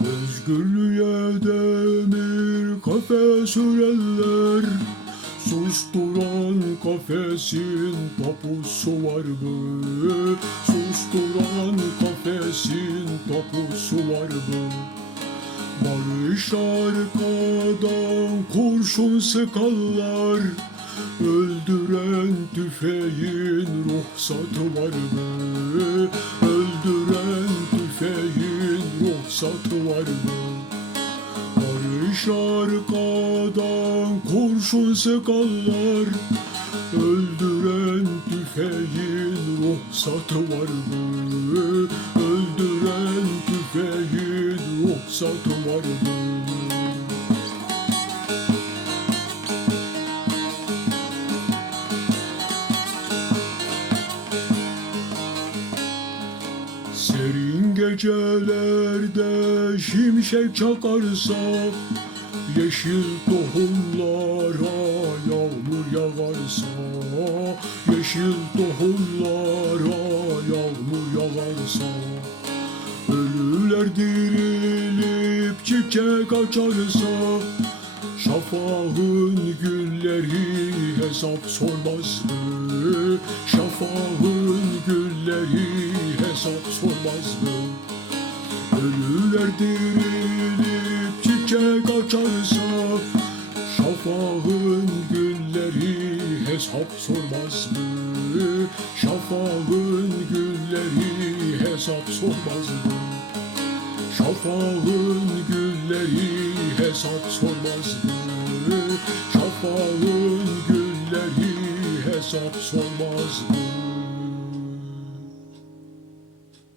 Özgürlüğe demir kafes sürenler Susturan kafesin tapusu var mı? Susturan kafesin tapusu var mı? Barış arkadan kurşun sıkarlar Öldüren tüfeğin ruhsatı var mı? Öldüren tüfeğin ruhsatı var mı? Barış arkadan kurşun sıkarlar Öldüren tüfeğin ruhsatı var mı? Öldüren tüfeğin ruhsatı var mı? Serin gecelerde şimşek çakarsa Yeşil tohumlara yağmur yağarsa Yeşil tohumlara yağmur yağarsa Ölüler dirilip çiçek açarsa Şafağın gülleri hesap sormaz? Hesap sormaz mı? Ölüler dirilip çiçek açarsa Şafağın gülleri hesap sormaz mı? Şafağın gülleri hesap sormaz mı? Şafağın gülleri hesap sormaz mı? Şafağın gülleri hesap sormaz mı?